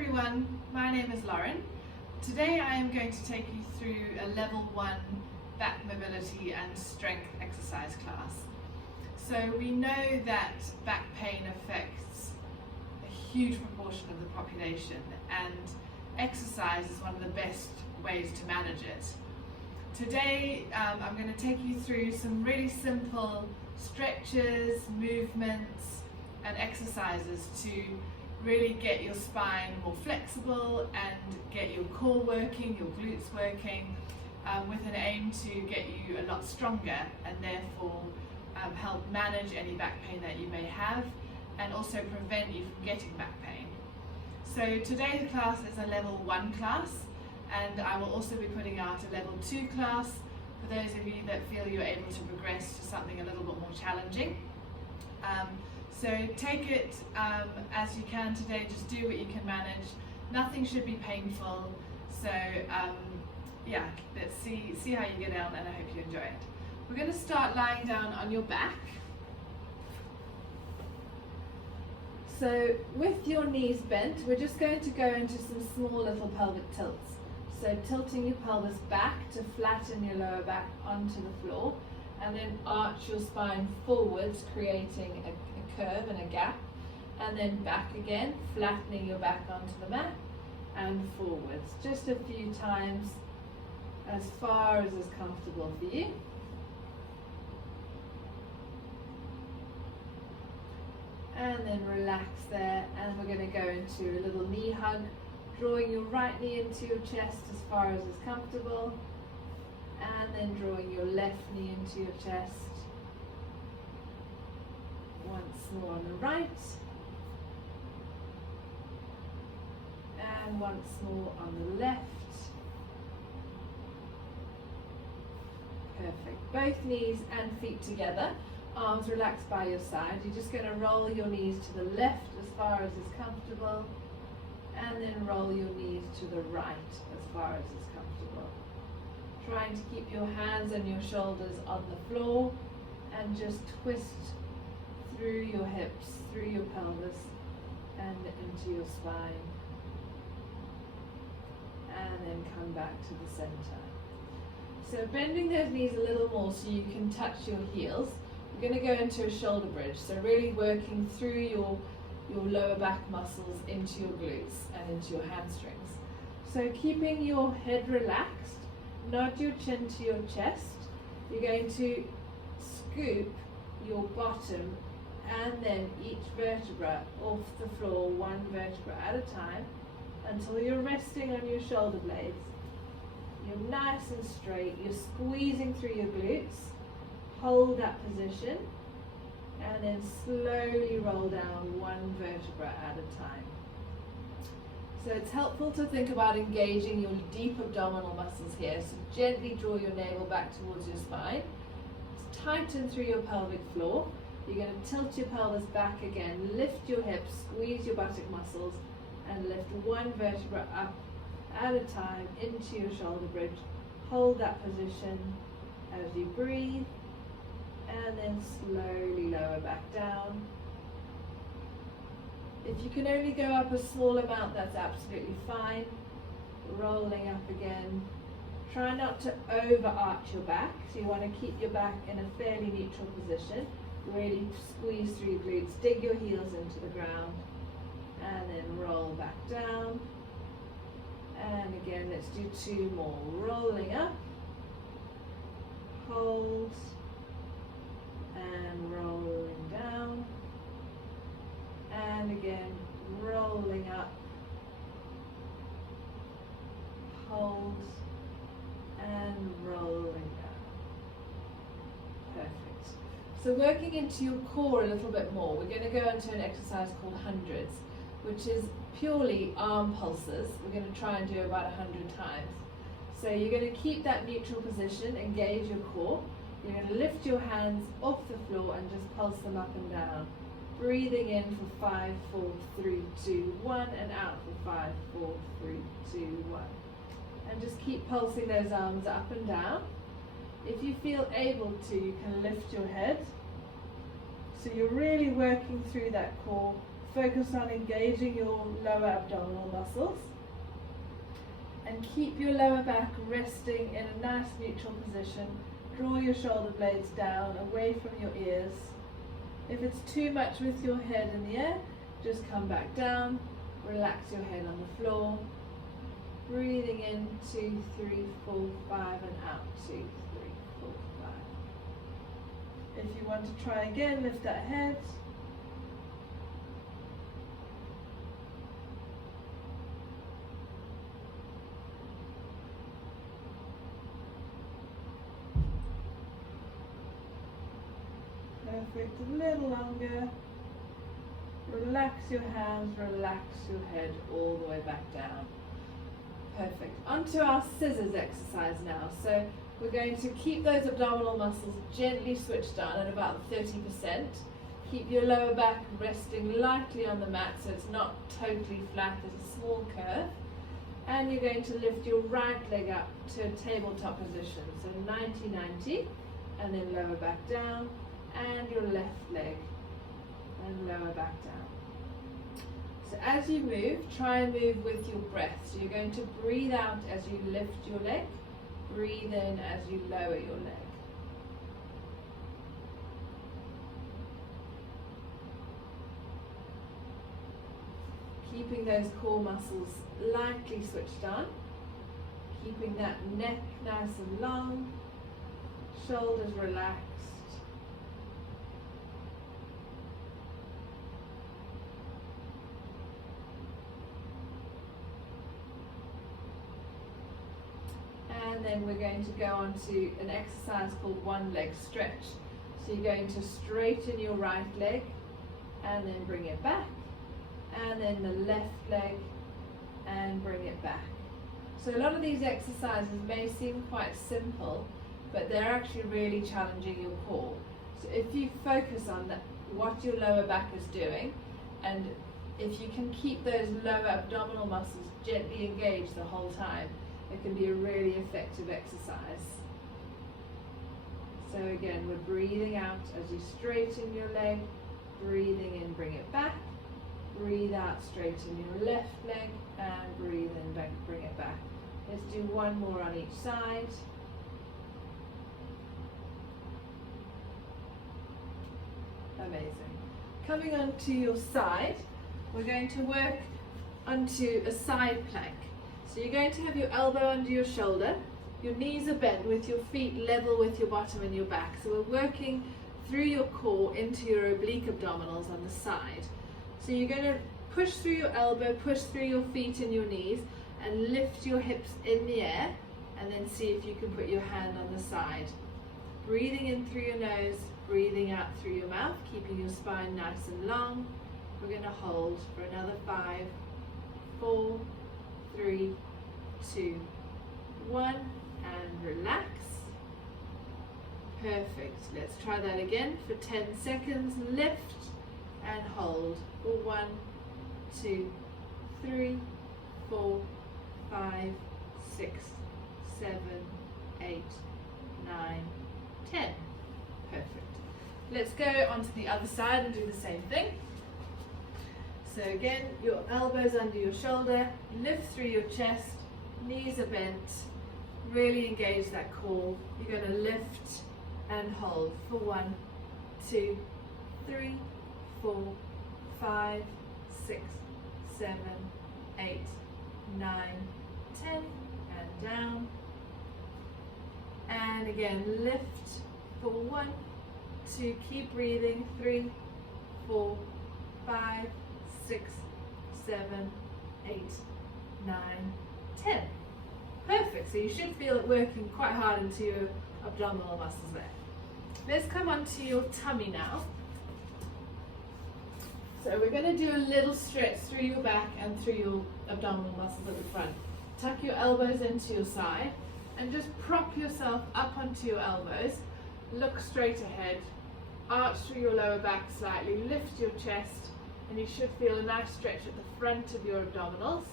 everyone, my name is Lauren. Today I am going to take you through a level 1 back mobility and strength exercise class. So we know that back pain affects a huge proportion of the population, and exercise is one of the best ways to manage it. Today I'm going to take you through some really simple stretches, movements and exercises to really get your spine more flexible and get your core working, your glutes working, with an aim to get you a lot stronger and therefore help manage any back pain that you may have and also prevent you from getting back pain. So today's class is a level 1 class, and I will also be putting out a level 2 class for those of you that feel you're able to progress to something a little bit more challenging. So take it as you can today, just do what you can manage. Nothing should be painful. So yeah, let's see how you get on, and I hope you enjoy it. We're going to start lying down on your back. So with your knees bent, we're just going to go into some small little pelvic tilts. So tilting your pelvis back to flatten your lower back onto the floor, and then arch your spine forwards, creating a curve and a gap, and then back again, flattening your back onto the mat and forwards. Just a few times, as far as is comfortable for you. And then relax there, and we're going to go into a little knee hug, drawing your right knee into your chest as far as is comfortable, and then drawing your left knee into your chest. Once more on the right, and once more on the left. Perfect. Both knees and feet together, arms relaxed by your side. You're just going to roll your knees to the left as far as is comfortable, and then roll your knees to the right as far as is comfortable. Trying to keep your hands and your shoulders on the floor, and just twist through your hips, through your pelvis, and into your spine. And then come back to the center. So bending those knees a little more so you can touch your heels. We're going to go into a shoulder bridge. So really working through your lower back muscles into your glutes and into your hamstrings. So keeping your head relaxed, nod your chin to your chest. You're going to scoop your bottom and then each vertebra off the floor, one vertebra at a time, until you're resting on your shoulder blades. You're nice and straight, you're squeezing through your glutes. Hold that position, and then slowly roll down one vertebra at a time. So it's helpful to think about engaging your deep abdominal muscles here. So gently draw your navel back towards your spine. Tighten through your pelvic floor. You're going to tilt your pelvis back again, lift your hips, squeeze your buttock muscles, and lift one vertebra up at a time into your shoulder bridge. Hold that position as you breathe, and then slowly lower back down. If you can only go up a small amount, that's absolutely fine. Rolling up again. Try not to overarch your back, so you want to keep your back in a fairly neutral position. Really squeeze through your glutes, dig your heels into the ground, and then roll back down. And again, let's do 2 more. Rolling up, hold, and rolling down. And again, rolling up, hold, and rolling down. Perfect. So working into your core a little bit more, we're going to go into an exercise called hundreds, which is purely arm pulses. We're going to try and do about 100 times. So you're going to keep that neutral position, engage your core. You're going to lift your hands off the floor and just pulse them up and down. Breathing in for 5, 4, 3, 2, 1, and out for 5, 4, 3, 2, 1. And just keep pulsing those arms up and down. If you feel able to, you can lift your head. So you're really working through that core, focus on engaging your lower abdominal muscles. And keep your lower back resting in a nice neutral position. Draw your shoulder blades down, away from your ears. If it's too much with your head in the air, just come back down, relax your head on the floor. Breathing in, 2, 3, 4, 5, and out, 2, 3, 4, 5. If you want to try again, lift that head. Perfect, a little longer. Relax your hands, relax your head all the way back down. Perfect. Onto our scissors exercise now. So we're going to keep those abdominal muscles gently switched on at about 30%. Keep your lower back resting lightly on the mat so it's not totally flat, there's a small curve. And you're going to lift your right leg up to a tabletop position. So 90-90, and then lower back down, and your left leg, and lower back down. So as you move, try and move with your breath. So you're going to breathe out as you lift your leg, breathe in as you lower your leg. Keeping those core muscles lightly switched on, keeping that neck nice and long, shoulders relaxed. And then we're going to go on to an exercise called one leg stretch. So you're going to straighten your right leg and then bring it back, and then the left leg and bring it back. So a lot of these exercises may seem quite simple, but they're actually really challenging your core. So if you focus on that, what your lower back is doing, and if you can keep those lower abdominal muscles gently engaged the whole time, it can be a really effective exercise. So again, we're breathing out as you straighten your leg, breathing in, bring it back, breathe out, straighten your left leg, and breathe in, back, bring it back. Let's do one more on each side. Amazing. Coming onto your side, we're going to work onto a side plank. So you're going to have your elbow under your shoulder, your knees are bent with your feet level with your bottom and your back. So we're working through your core into your oblique abdominals on the side. So you're going to push through your elbow, push through your feet and your knees, and lift your hips in the air, and then see if you can put your hand on the side. Breathing in through your nose, breathing out through your mouth, keeping your spine nice and long. We're going to hold for another 5, 4, 3, 2, 1, and relax. Perfect. Let's try that again for 10 seconds. Lift and hold for 1, 2, 3, 4, 5, 6, 7, 8, 9, 10. Perfect. Let's go onto the other side and do the same thing. So again, your elbows under your shoulder, lift through your chest, knees are bent, really engage that core. You're going to lift and hold for 1, 2, 3, 4, 5, 6, 7, 8, 9, 10, and down. And again, lift for 1, 2, keep breathing, 3, 4, 5, 6, 7, 8, 9, 10. Perfect. So you should feel it working quite hard into your abdominal muscles there. Let's come on to your tummy now. So we're going to do a little stretch through your back and through your abdominal muscles at the front. Tuck your elbows into your side and just prop yourself up onto your elbows. Look straight ahead. Arch through your lower back slightly. Lift your chest. And you should feel a nice stretch at the front of your abdominals.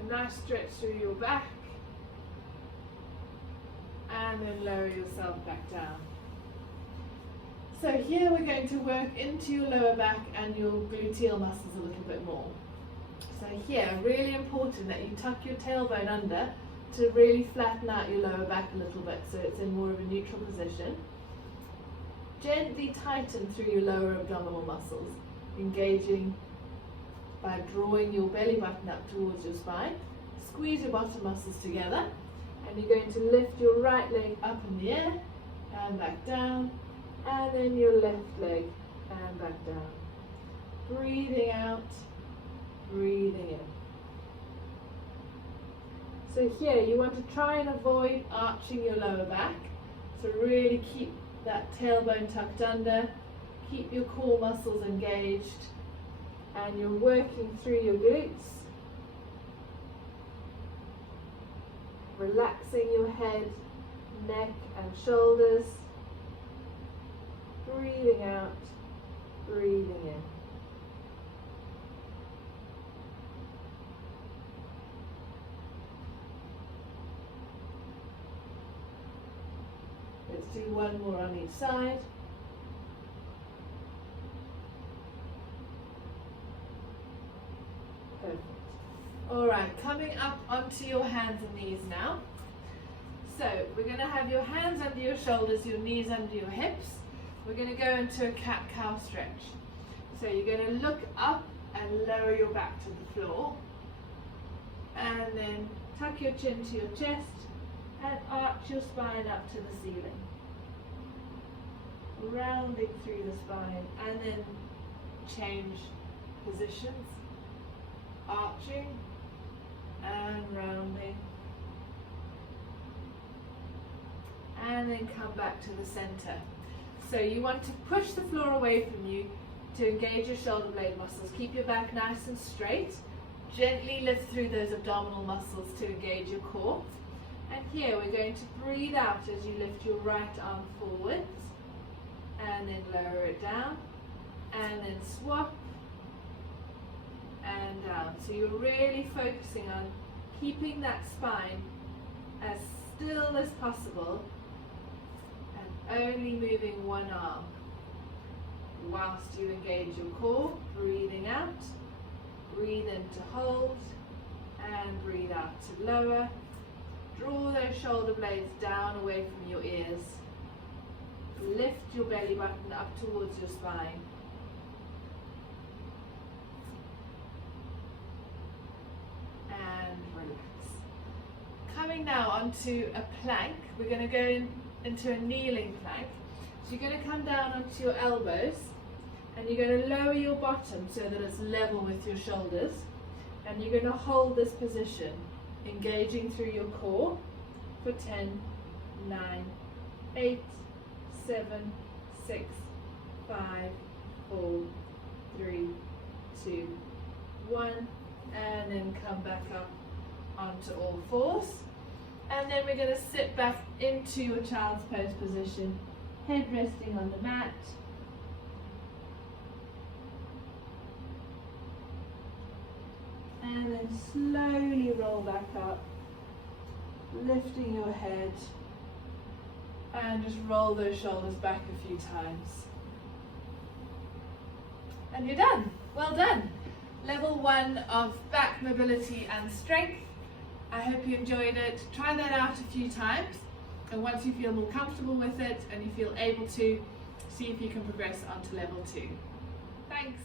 A nice stretch through your back. And then lower yourself back down. So here we're going to work into your lower back and your gluteal muscles a little bit more. So here, really important that you tuck your tailbone under to really flatten out your lower back a little bit so it's in more of a neutral position. Gently tighten through your lower abdominal muscles, engaging by drawing your belly button up towards your spine. Squeeze your bottom muscles together, and you're going to lift your right leg up in the air and back down, and then your left leg and back down. Breathing out, breathing in. So here you want to try and avoid arching your lower back, so really keep that tailbone tucked under, keep your core muscles engaged, and you're working through your glutes, relaxing your head, neck and shoulders, breathing out, breathing in. Let's do one more on each side. Perfect. All right, coming up onto your hands and knees now. So we're going to have your hands under your shoulders, your knees under your hips. We're going to go into a cat-cow stretch. So you're going to look up and lower your back to the floor. And then tuck your chin to your chest and arch your spine up to the ceiling. Rounding through the spine, and then change positions. Arching and rounding. And then come back to the center. So you want to push the floor away from you to engage your shoulder blade muscles. Keep your back nice and straight. Gently lift through those abdominal muscles to engage your core. And here we're going to breathe out as you lift your right arm forwards, and then lower it down, and then swap and down. So you're really focusing on keeping that spine as still as possible and only moving one arm whilst you engage your core. Breathing out, breathe in to hold, and breathe out to lower. Draw those shoulder blades down away from your ears. Lift your belly button up towards your spine. And relax. Coming now onto a plank, we're going to go into a kneeling plank. So you're going to come down onto your elbows, and you're going to lower your bottom so that it's level with your shoulders. And you're going to hold this position, engaging through your core for 10, 9, 8, 7, 6, 5, 4, 3, 2, 1, and then come back up onto all fours. And then we're going to sit back into your child's pose position, head resting on the mat. And then slowly roll back up, lifting your head, and just roll those shoulders back a few times. And you're done. Well done. Level 1 of back mobility and strength. I hope you enjoyed it. Try that out a few times, and once you feel more comfortable with it and you feel able to, see if you can progress onto level 2. Thanks.